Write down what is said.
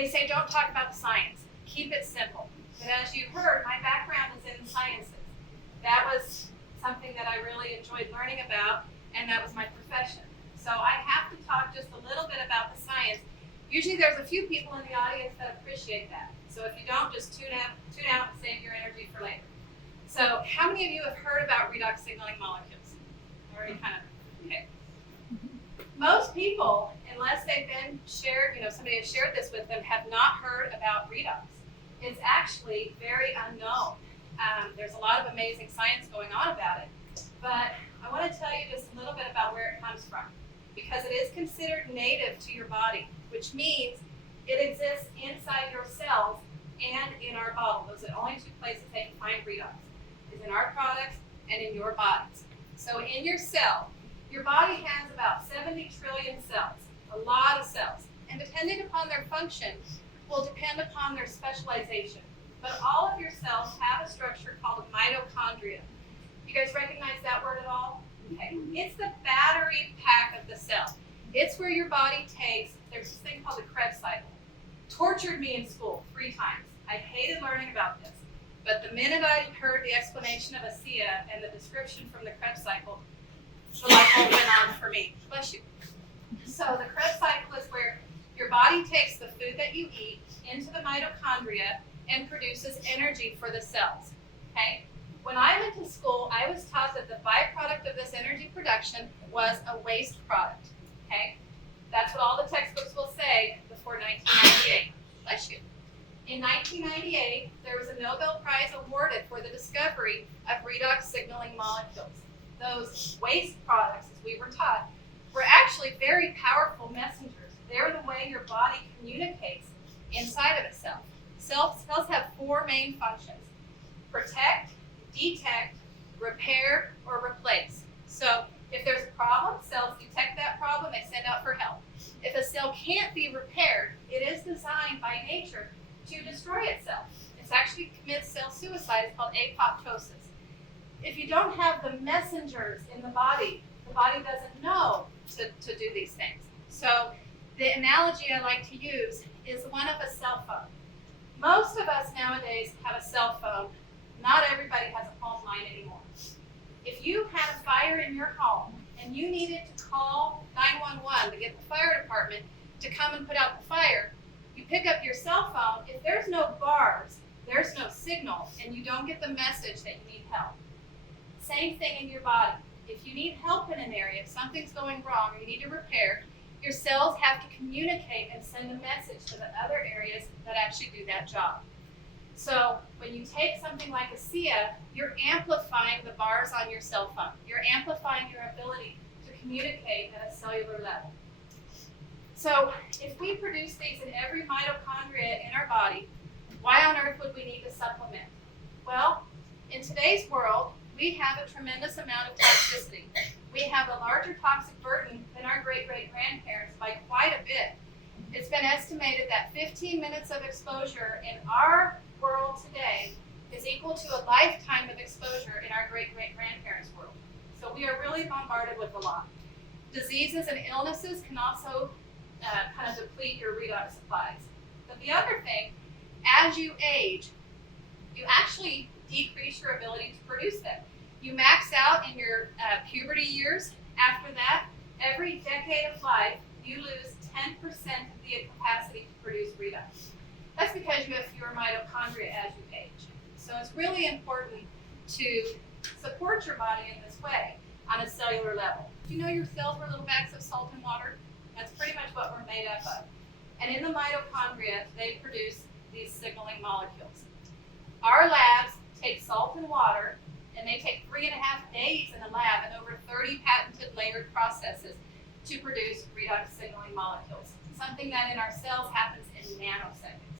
They say don't talk about the science. Keep it simple. But as you heard, my background is in the sciences. That was something that I really enjoyed learning about, and that was my profession. So I have to talk just a little bit about the science. Usually there's a few people in the audience that appreciate that. So if you don't, just tune out and save your energy for later. So how many of you have heard about redox signaling molecules? Already kind of, okay. Most people, unless they've been shared, somebody has shared this with them, have not heard about redox. It's actually very unknown. There's a lot of amazing science going on about it, but I want to tell you just a little bit about where it comes from, because it is considered native to your body, which means it exists inside your cells and in our bottle. Those are the only two places they can find redox, is in our products and in your bodies. So in your cell, your body has about 70 trillion cells, a lot of cells, and depending upon their function will depend upon their specialization. But all of your cells have a structure called a mitochondria. You guys recognize that word at all? Okay. It's the battery pack of the cell. It's where your body takes, there's this thing called the Krebs cycle. Tortured me in school 3 times. I hated learning about this. But the minute I heard the explanation of ASEA and the description from the Krebs cycle, the light bulb went on for me. Bless you. So the Krebs cycle is where your body takes the food that you eat into the mitochondria and produces energy for the cells. Okay? When I went to school, I was taught that the byproduct of this energy production was a waste product. Okay? That's what all the textbooks will say before 1998. Bless you. In 1998, there was a Nobel Prize awarded for the discovery of redox signaling molecules. Those waste products, as we were taught, were actually very powerful messengers. They're the way your body communicates inside of itself. Cells have 4 main functions: protect, detect, repair, or replace. So if there's a problem, cells detect that problem, they send out for help. If a cell can't be repaired, it is designed by nature to destroy itself. It actually commits cell suicide. It's called apoptosis. If you don't have the messengers in the body doesn't know to do these things. So the analogy I like to use is one of a cell phone. Most of us nowadays have a cell phone. Not everybody has a home line anymore. If you had a fire in your home and you needed to call 911 to get the fire department to come and put out the fire, you pick up your cell phone. If there's no bars, there's no signal, and you don't get the message that you need help. Same thing in your body. If you need help in an area, if something's going wrong or you need to repair, your cells have to communicate and send a message to the other areas that actually do that job. So when you take something like ASEA, you're amplifying the bars on your cell phone. You're amplifying your ability to communicate at a cellular level. So if we produce these in every mitochondria in our body, why on earth would we need to supplement? Well, in today's world, we have a tremendous amount of toxicity. We have a larger toxic burden than our great-great-grandparents by quite a bit. It's been estimated that 15 minutes of exposure in our world today is equal to a lifetime of exposure in our great-great-grandparents' world. So we are really bombarded with a lot. Diseases and illnesses can also kind of deplete your redox supplies. But the other thing, as you age, you actually decrease your ability to produce them. You max out in your puberty years. After that, every decade of life, you lose 10% of the capacity to produce redox. That's because you have fewer mitochondria as you age. So it's really important to support your body in this way on a cellular level. Do you know your cells were little bags of salt and water? That's pretty much what we're made up of. And in the mitochondria, they produce these signaling molecules. Our labs take salt and water, and they take 3.5 days in a lab and over 30 patented layered processes to produce redox signaling molecules, something that in our cells happens in nanoseconds.